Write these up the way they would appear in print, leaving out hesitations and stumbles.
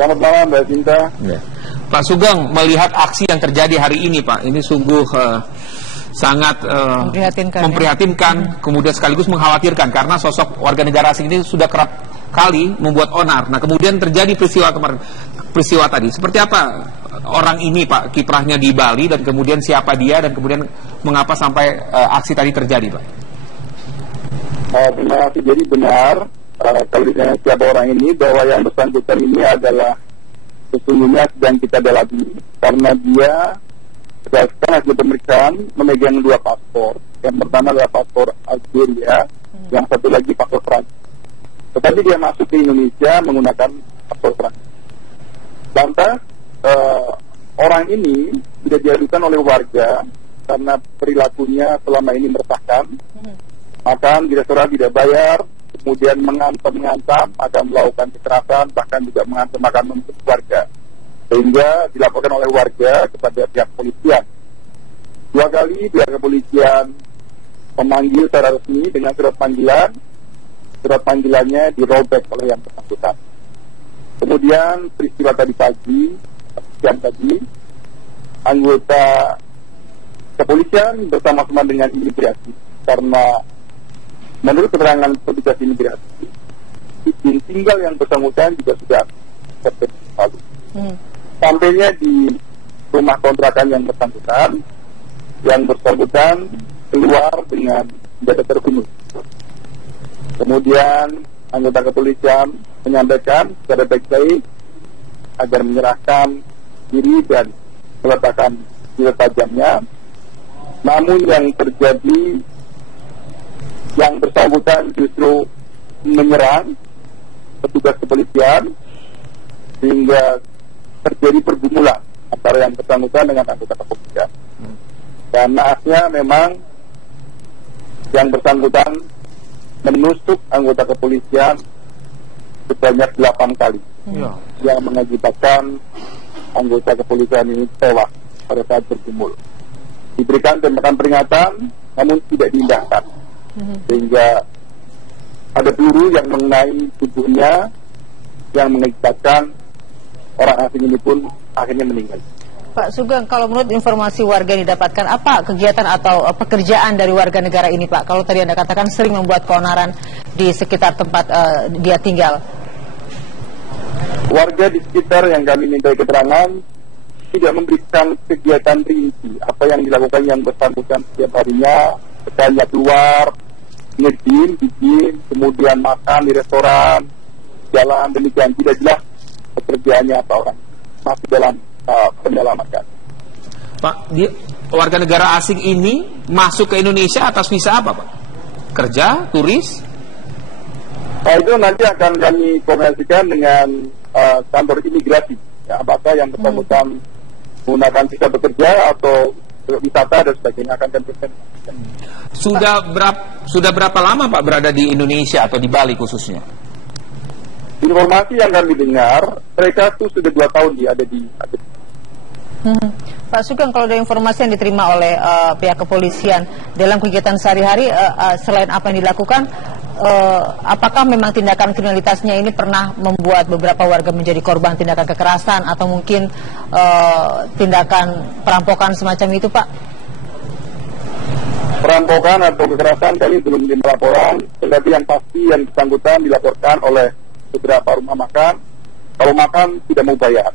Selamat malam Mbak Cinta. Ya. Pak Sugeng, melihat aksi yang terjadi hari ini Pak, ini sungguh sangat memprihatinkan, kemudian sekaligus mengkhawatirkan karena sosok warga negara asing ini sudah kerap kali membuat onar. Nah kemudian terjadi peristiwa tadi. Seperti apa orang ini Pak, kiprahnya di Bali, dan kemudian siapa dia, dan kemudian mengapa sampai aksi tadi terjadi Pak? Terima kasih. Jadi benar kalau ditanya siapa orang ini, bahwa yang bersangkutan ini adalah sesungguhnya sedang kita dalami karena dia berdasarkan hasil pemeriksaan memegang 2 paspor. Yang pertama adalah paspor Algeria, yang satu lagi paspor Prancis. Tetapi dia masuk ke Indonesia menggunakan paspor Prancis. Lantas orang ini sudah diadukan oleh warga karena perilakunya selama ini meresahkan. Makan di restoran tidak bayar, kemudian mengancam akan melakukan kekerasan, bahkan juga mengancam akan membunuh warga, sehingga dilaporkan oleh warga kepada pihak kepolisian. 2 kali pihak kepolisian memanggil secara resmi dengan surat panggilan. Surat panggilannya dirobek oleh yang bersangkutan. Kemudian peristiwa tadi pagi, siang tadi, anggota kepolisian bersama-sama dengan imigrasi, karena menurut keterangan petugas imigrasi, izin tinggal yang bersangkutan juga sudah September lalu. Sampainya di rumah kontrakan yang bersangkutan keluar dengan senjata terbunuh. Kemudian anggota kepolisian menyampaikan secara baik-baik agar menyerahkan diri dan meletakkan senjata tajamnya. Namun yang terjadi, yang bersangkutan justru menyerang petugas kepolisian sehingga terjadi pergumulan antara yang bersangkutan dengan anggota kepolisian. Dan naasnya memang yang bersangkutan menusuk anggota kepolisian sebanyak 8 kali, yang mengakibatkan anggota kepolisian ini tewas pada saat bergumul. Diberikan tembakan peringatan, namun tidak diindahkan. Sehingga ada peluru yang mengenai tubuhnya yang mengakibatkan orang asing ini pun akhirnya meninggal. Pak Sugeng, kalau menurut informasi warga yang didapatkan, apa kegiatan atau pekerjaan dari warga negara ini Pak? Kalau tadi Anda katakan sering membuat keonaran di sekitar tempat dia tinggal. Warga di sekitar yang kami minta keterangan tidak memberikan kegiatan rinci apa yang dilakukan yang bersangkutan setiap harinya. Misalnya keluar, ngejim, kemudian makan di restoran, jalan, demikian. Tidak jelas pekerjaannya apa orang. Masih dalam pendalaman kan. Pak, warga negara asing ini masuk ke Indonesia atas visa apa Pak? Kerja, turis? Itu nanti akan kami koordinasikan dengan kantor imigrasi. Ya, apakah yang bersangkutan menggunakan visa bekerja atau wisata dan sebagainya akan kami koordinasikan. Sudah berapa lama Pak berada di Indonesia atau di Bali khususnya? Informasi yang kami dengar, mereka tuh sudah 2 tahun ada di. Pak Sugeng, kalau ada informasi yang diterima oleh pihak kepolisian dalam kegiatan sehari-hari, selain apa yang dilakukan, apakah memang tindakan kriminalitasnya ini pernah membuat beberapa warga menjadi korban tindakan kekerasan atau mungkin tindakan perampokan semacam itu Pak? Perampokan atau kekerasan kami belum dilaporkan, tetapi yang pasti yang bersangkutan dilaporkan oleh beberapa rumah makan. Kalau makan tidak mau bayar,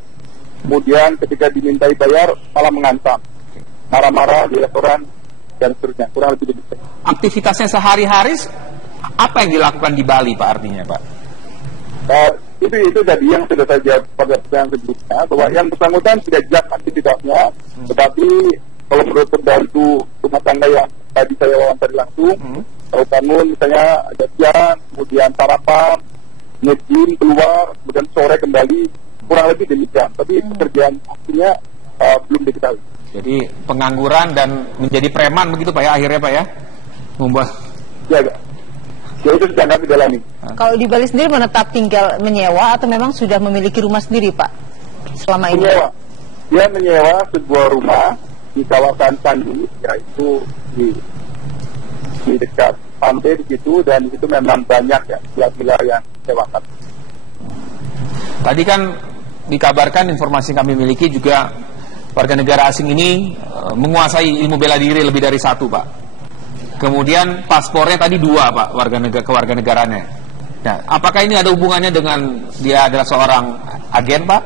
kemudian ketika dimintai bayar malah mengancam, marah-marah di restoran dan seterusnya. Kurang lebih begitu. Aktivitasnya sehari-hari apa yang dilakukan di Bali Pak, artinya Pak? Itu tadi yang sudah saya jawab pada pertanyaan sebelumnya, bahwa yang bersangkutan tidak jelas aktivitasnya, tetapi kalau menurut pembantu rumah tangga yang tadi saya wawancara langsung, kalau bangun misalnya ada siang, kemudian sarapan, ngejim, keluar, kemudian sore kembali, kurang lebih demikian. Tapi pekerjaan aslinya belum diketahui. Jadi pengangguran dan menjadi preman begitu Pak ya akhirnya Pak ya? Membuat. Ya itu sedang kami dalami. Kalau di Bali sendiri menetap tinggal menyewa atau memang sudah memiliki rumah sendiri Pak selama ini? Menyewa. Dia menyewa sebuah rumah di kawasan Sandu, yaitu di dekat pantai di situ, dan itu memang banyak ya villa-villa yang sewakan. Tadi kan dikabarkan informasi yang kami miliki juga warga negara asing ini menguasai ilmu bela diri lebih dari 1, Pak. Kemudian paspornya tadi 2, Pak, kewarganegaranya. Nah, apakah ini ada hubungannya dengan dia adalah seorang agen, Pak?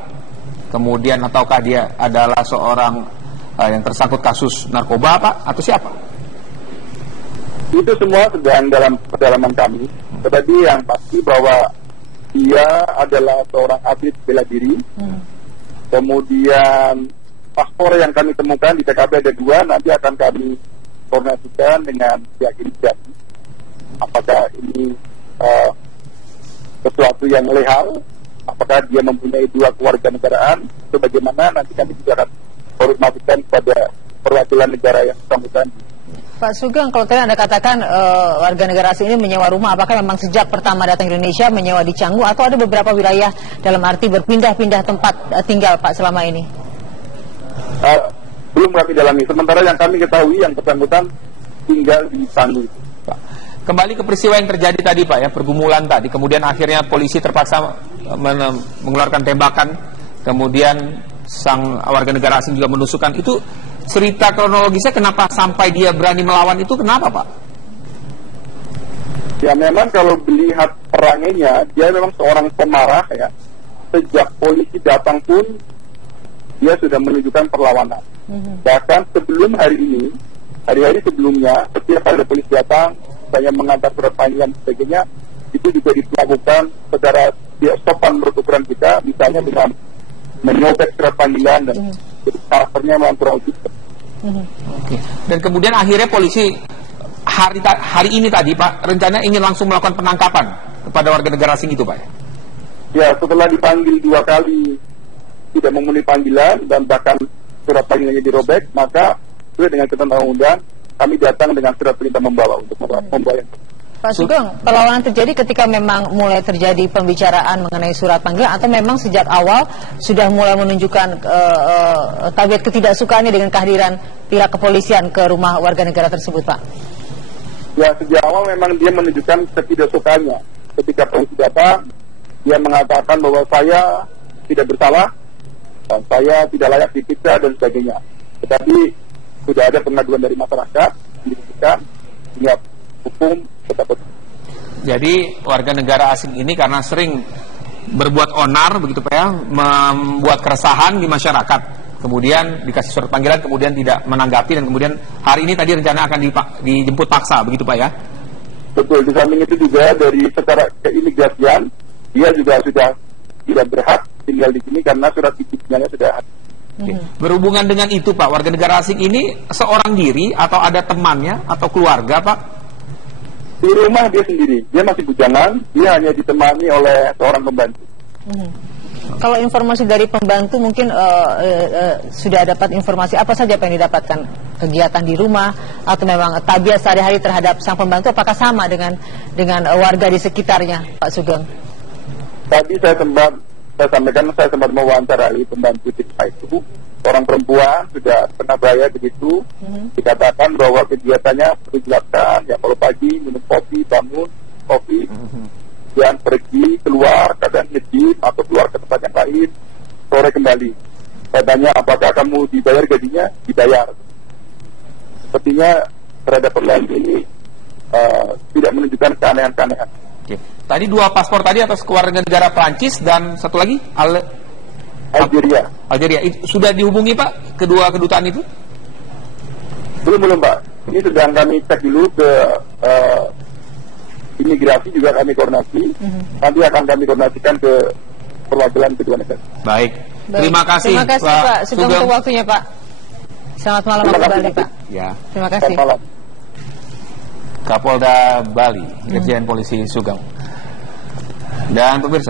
Kemudian ataukah dia adalah seorang yang tersangkut kasus narkoba, Pak, atau siapa? Itu semua sedang dalam pendalaman kami. Tetapi yang pasti bahwa dia adalah seorang atlet bela diri. Kemudian paspor yang kami temukan di TKP ada 2, nanti akan kami koordinasikan dengan pihak imigrasi. Apakah ini sesuatu yang legal? Apakah dia mempunyai 2 kewarganegaraan? Itu bagaimana nanti kami juga akan koordinasikan kepada perwakilan negara yang bersangkutan. Pak Sugeng, kalau tadi Anda katakan warga negara asing ini menyewa rumah, apakah memang sejak pertama datang ke Indonesia menyewa di Canggu atau ada beberapa wilayah dalam arti berpindah-pindah tempat tinggal, Pak, selama ini? Belum kami dalami. Sementara yang kami ketahui yang bersangkutan tinggal di Canggu. Pak, kembali ke peristiwa yang terjadi tadi, Pak, ya, pergumulan tadi, kemudian akhirnya polisi terpaksa mengeluarkan tembakan, kemudian sang warga negara asing juga menusukkan. Itu cerita kronologisnya kenapa sampai dia berani melawan itu, kenapa, Pak? Ya memang kalau melihat perangannya, dia memang seorang pemarah ya. Sejak polisi datang pun dia sudah menunjukkan perlawanan. Bahkan sebelum hari ini, hari-hari sebelumnya, setiap kali polisi datang, saya mengantar surat panggilan dan sebagainya, itu juga dilakukan secara sopan bertukuran kita, misalnya dengan menyobek surat panggilan dan karakternya memang kurang lebih. Dan kemudian akhirnya polisi hari ini tadi, Pak, rencananya ingin langsung melakukan penangkapan kepada warga negara asing itu, Pak. Ya, setelah dipanggil 2 kali tidak memenuhi panggilan dan bahkan surat panggilannya dirobek, maka sesuai dengan ketentuan undang kami datang dengan surat perintah membawa untuk membawa. Pak Sugeng, perlawanan terjadi ketika memang mulai terjadi pembicaraan mengenai surat panggilan atau memang sejak awal sudah mulai menunjukkan tabiat ketidaksukaannya dengan kehadiran pihak kepolisian ke rumah warga negara tersebut, Pak? Ya, sejak awal memang dia menunjukkan ketidaksukaannya. Ketika polisi datang, dia mengatakan bahwa saya tidak bersalah dan saya tidak layak diperiksa dan sebagainya. Tetapi sudah ada pengaduan dari masyarakat, dibuktikan, hingga hukum tetap. Jadi warga negara asing ini karena sering berbuat onar, begitu, Pak, ya, membuat keresahan di masyarakat, kemudian dikasih surat panggilan, kemudian tidak menanggapi, dan kemudian hari ini tadi rencana akan dijemput paksa, begitu, Pak, ya? Betul. Di samping itu juga dari secara keimigrasian, dia juga sudah tidak berhak tinggal di sini karena surat izinnya sudah ada. Berhubungan dengan itu, Pak, warga negara asing ini seorang diri atau ada temannya atau keluarga, Pak? Di rumah dia sendiri, dia masih bujangan, dia hanya ditemani oleh seorang pembantu. Kalau informasi dari pembantu mungkin sudah dapat informasi apa saja yang didapatkan, kegiatan di rumah atau memang tabiat sehari-hari terhadap sang pembantu, apakah sama dengan warga di sekitarnya, Pak Sugeng? Tadi saya sempat mewawancarai pembantu itu, orang perempuan sudah pernah bahaya begitu, dikatakan bahwa kegiatannya perlu dilakukan, ya kalau pagi minum kopi, bangun kopi, dan pergi keluar kadang nge-gym atau keluar ke tempat yang lain, sore kembali. Saya tanya apakah kamu dibayar gajinya? Dibayar. Sepertinya terhadap pembantu ini tidak menunjukkan keanehan-keanehan. Tadi 2 paspor tadi atas kewarganegaraan Prancis dan satu lagi Algeria. Sudah dihubungi, Pak, kedua kedutaan itu? Belum, Pak. Ini sedang kami cek dulu ke imigrasi, juga kami koordinasi. Nanti akan kami koordinasikan ke perwakilan kedua negara. Baik. Terima kasih, Pak Sugeng, untuk waktunya, Pak. Selamat malam kembali, Pak. Ya. Terima kasih. Selamat malam. Kapolda Bali, Irjen Polisi Sugeng. Dan pemirsa,